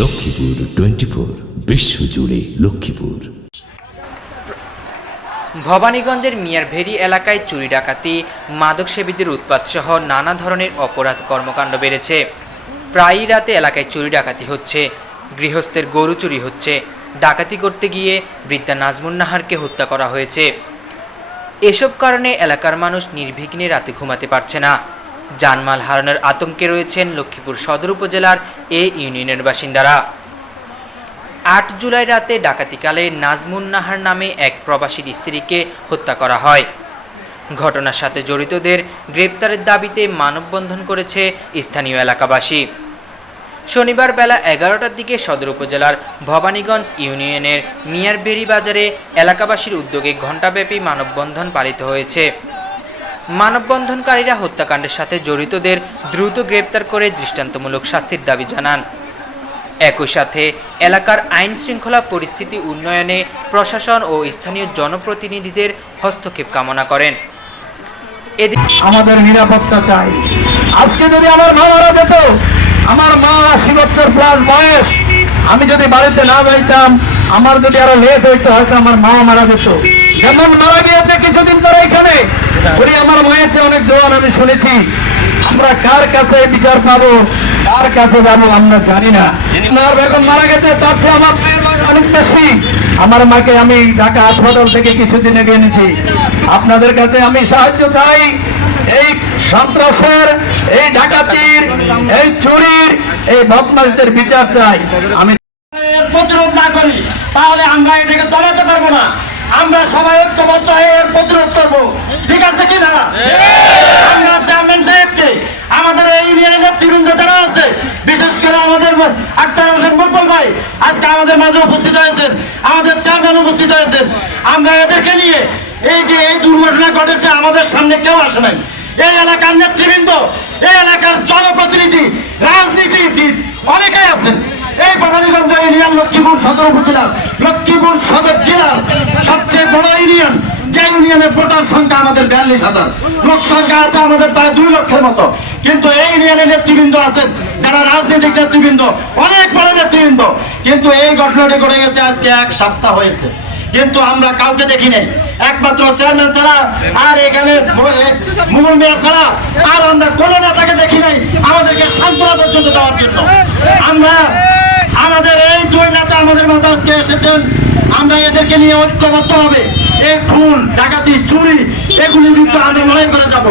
লক্ষ্মীপুর 24 বিশ্বজুড়ে লক্ষ্মীপুর। ভবানীগঞ্জের মিয়ারভেড়ি এলাকায় চুরি ডাকাতি, মাদক সেবীদের উৎপাত সহ নানা ধরনের অপরাধ কর্মকাণ্ড বেড়েছে। প্রায়ই রাতে এলাকায় চুরি ডাকাতি হচ্ছে, গৃহস্থের গরু চুরি হচ্ছে, ডাকাতি করতে গিয়ে বৃদ্ধা নাজমুন নাহারকে হত্যা করা হয়েছে। এসব কারণে এলাকার মানুষ নির্বিঘ্নে রাতে ঘুমাতে পারছে না। জানমাল হারানোর আতঙ্কে রয়েছেন লক্ষ্মীপুর সদর উপজেলার এ ইউনিয়নের বাসিন্দারা। ৮ জুলাই রাতে ডাকাতিকালে নাজমুন নাহার নামে এক প্রবাসীর স্ত্রীকে হত্যা করা হয়। ঘটনার সাথে জড়িতদের গ্রেপ্তারের দাবিতে মানববন্ধন করেছে স্থানীয় এলাকাবাসী। শনিবার বেলা ১১টার দিকে সদর উপজেলার ভবানীগঞ্জ ইউনিয়নের মিয়ারভেড়ি বাজারে এলাকাবাসীর উদ্যোগে ঘণ্টাব্যাপী মানববন্ধন পালিত হয়েছে। মানববন্ধনকারীরা হত্যাকাণ্ডের সাথে জড়িতদের দ্রুত গ্রেপ্তার করে দৃষ্টান্তমূলক শাস্তির দাবি জানান। একই সাথে এলাকার আইন শৃঙ্খলা পরিস্থিতি উন্নয়নে প্রশাসন ও স্থানীয় জনপ্রতিনিধিদের হস্তক্ষেপ কামনা করেন। আমাদের নিরাপত্তা চাই। আজকে যদি আমার মা মারা যেত, আমার মা ৮০ বছর প্লাস বয়স, আমি যদি বাড়িতে না যাইতাম, আমার যদি আরো লেট হইতো, হয়তো আমার মা মারা যেত। যেমন মারা গিয়েছে কিছুদিন পরে এখানে ওই আমার মায়ের চেয়ে অনেক জোয়ান, আমি শুনেছি। আমরা কার কাছে বিচার পাবো, কার কাছে যাবো আমরা জানি না। বেগম মারা গেছে, তার চেয়ে আমার মায়ের বয়স অনেক বেশি। আমার মাকে আমি ঢাকা হাসপাতাল থেকে কিছুদিন আগে এনেছি। আপনাদের কাছে আমি সাহায্য চাই। এই সন্ত্রাসের, এই ডাকাতির, এই চুরির, এই বদমাশদের বিচার চাই। আমি প্রতিরোধ না করি তাহলে আমরা এটাকে দমাতে পারবো না। আমরা সবাই ঐক্যবদ্ধ হয়ে এর প্রতিরোধ করবো, ঠিক আছে কিনা? আমরা চেয়ারম্যান সাহেবকে, আমাদের এই ইউনিয়নের নেতৃবৃন্দ যারা আছে, বিশেষ করে আমাদের আক্তার হোসেন বকুল ভাই আজকে আমাদের মাঝে উপস্থিত হয়েছেন, আমাদের চেয়ারম্যান উপস্থিত হয়েছেন। আমরা এদেরকে নিয়ে এই যে এই দুর্ঘটনা ঘটেছে, আমাদের সামনে কেউ আসে নাই। এই এলাকার নেতৃবৃন্দ, এই এলাকার জনপ্রতিনিধি, রাজনীতিবিদ অনেকেই আছেন। এই ভবানীগঞ্জ ইউনিয়ন লক্ষ্মীপুর সদর উপজেলার, লক্ষ্মীপুর সদর জেলার সবচেয়ে বড় ইউনিয়ন। যে ইউনিয়নের ভোটার সংখ্যা আমাদের ৪২,০০০, লোক সংখ্যা আছে আমাদের প্রায় ২ লক্ষের মতো। কিন্তু এই ইউনিয়নের নেতৃবৃন্দ আছেন যারা রাজনৈতিক নেতৃবৃন্দ, অনেক বড় নেতৃবৃন্দ। কিন্তু এই ঘটনাটি ঘটে গেছে আজকে ১ সপ্তাহ হয়েছে, কিন্তু আমরা কাউকে দেখি নাই, একমাত্র চেয়ারম্যান ছাড়া আর এখানে মুঘল মেয়া ছাড়া আর আমরা কোনো নেতাকে দেখি নাই আমাদেরকে সান্ত্বনা পর্যন্ত দেওয়ার জন্য। আমরা আমাদের এই ২ নেতা আমাদের মাঝে আজকে এসেছেন। আমরা এদেরকে নিয়ে ঐক্যবদ্ধ হবে এই খুন, ডাকাতি, চুরি এগুলির বিরুদ্ধে আমরা লড়াই করে যাব,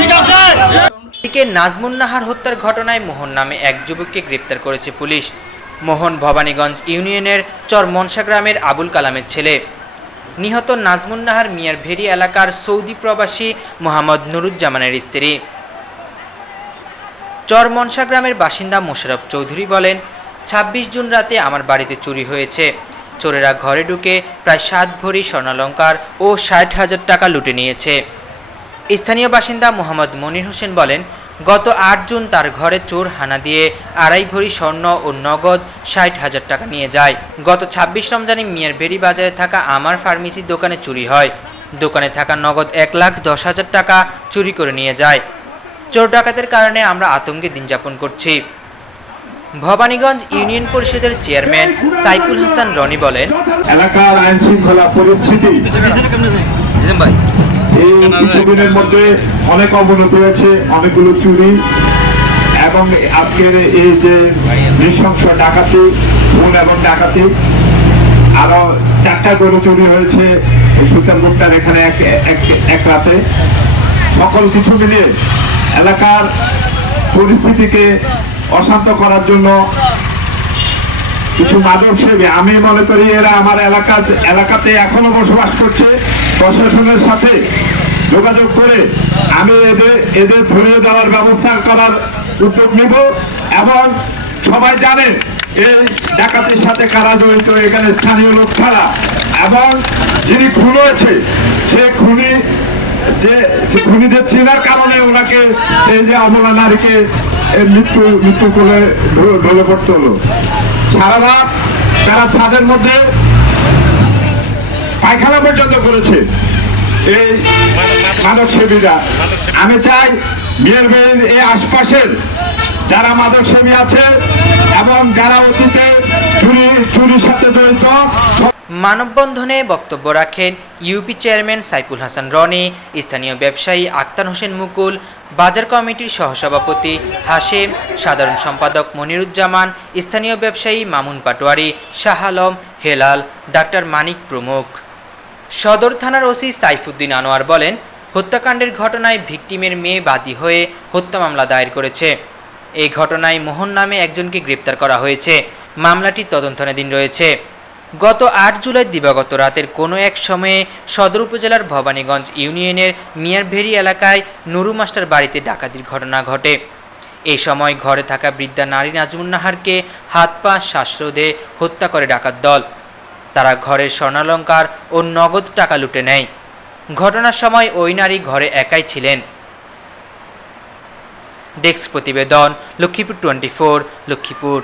ঠিক আছে? এদিকে নাজমুন নাহার হত্যার ঘটনায় মোহন নামে এক যুবককে গ্রেপ্তার করেছে পুলিশ। মোহন ভবানীগঞ্জ ইউনিয়নের চর মনসা গ্রামের আবুল কালামের ছেলে। নিহত নাজমুন নাহার মিয়ারভেড়ি এলাকার সৌদি প্রবাসী মোহাম্মদ নুরুজ্জামানের স্ত্রী। চর মনসা গ্রামের বাসিন্দা মোশাররফ চৌধুরী বলেন, ২৬ জুন রাতে আমার বাড়িতে চুরি হয়েছে। চোরেরা ঘরে ঢুকে প্রায় ৭ ভরি স্বর্ণালংকার ও ৬০,০০০ টাকা লুটে নিয়েছে। স্থানীয় বাসিন্দা মোহাম্মদ মনির হোসেন বলেন, গত ৮ জুন তার ঘরে চোর হানা দিয়ে ২.৫ ভরি স্বর্ণ ও নগদ ৬০,০০০ টাকা নিয়ে যায়। গত ২৬ রমজানে মিয়ারভেড়ি বাজারে থাকা আমার ফার্মেসির দোকানে চুরি হয়। দোকানে থাকা নগদ ১,১০,০০০ টাকা চুরি করে নিয়ে যায়। চোর ডাকাতের কারণে আমরা আতঙ্কে দিন যাপন করছি। ভবানীগঞ্জ ইউনিয়ন পরিষদের চেয়ারম্যান সাইফুল হাসান রনি বলেন, এলাকার আইন শৃঙ্খলা পরিস্থিতি এই কিছুদিনের মধ্যে অনেক অবনতি হয়েছে, অনেকগুলো চুরি এবং আজকের এই যে নৃশংস ডাকাতি, খুন এবং ডাকাতি, আরো ৪টা গরু চুরি হয়েছে সুতারগুপ্তার এখানে এক রাতে। সকল কিছু মিলিয়ে এলাকার পরিস্থিতিকে অশান্ত করার জন্য কিছু মাদক সেবী, আমি মনে করি এরা আমার এলাকাতে এখনো বসবাস করছে। প্রশাসনের সাথে যোগাযোগ করে আমি এদের ধরিয়ে দেওয়ার ব্যবস্থা করার উদ্যোগ নিব এবং সবাই জানে এই ডাকাতির সাথে কারা জড়িত এখানে স্থানীয় লোক ছাড়া, এবং যিনি খুন হয়েছে সে খুনিদের চেনার কারণে ওনাকে এই যে অবলা নারীকে এই মৃত্যু কোলে ঢলে পড়তে হলো। সারা রাত তারা ছাদের মধ্যে পায়খানা পর্যন্ত করেছে এই মাদক সেবীরা। আমি চাই বিয়ের বাড়ির এই আশপাশের যারা মাদক সেবী আছে এবং যারা অতীতে চুরির সাথে জড়িত মানববন্ধনে বক্তব্য রাখেন ইউপি চেয়ারম্যান সাইফুল হাসান রনি, স্থানীয় ব্যবসায়ী আক্তার হোসেন মুকুল, বাজার কমিটির সহসভাপতি হাশেম, সাধারণ সম্পাদক মনিরুজ্জামান, স্থানীয় ব্যবসায়ী মামুন পাটোয়ারি, শাহ আলম, হেলাল, ডাক্তার মানিক প্রমুখ। সদর থানার ওসি সাইফুদ্দিন আনোয়ার বলেন, হত্যাকাণ্ডের ঘটনায় ভিকটিমের মেয়ে বাদী হয়ে হত্যা মামলা দায়ের করেছে। এই ঘটনায় মোহন নামে একজনকে গ্রেপ্তার করা হয়েছে। মামলাটি তদন্তাধীন রয়েছে। গত ৮ জুলাই দিবাগত রাতের কোনো এক সময়ে সদর উপজেলার ভবানীগঞ্জ ইউনিয়নের মিয়ারভেরি এলাকায় নুরু মাস্টার বাড়িতে ডাকাতির ঘটনা ঘটে। এই সময় ঘরে থাকা বৃদ্ধা নারী নাজমুন নাহারকে হাত পা শ্বাসরোধে হত্যা করে ডাকাত দল। তারা ঘরের স্বর্ণালংকার ও নগদ টাকা লুটে নেয়। ঘটনার সময় ওই নারী ঘরে একাই ছিলেন। ডেস্ক প্রতিবেদন, লক্ষ্মীপুর 24, লক্ষ্মীপুর।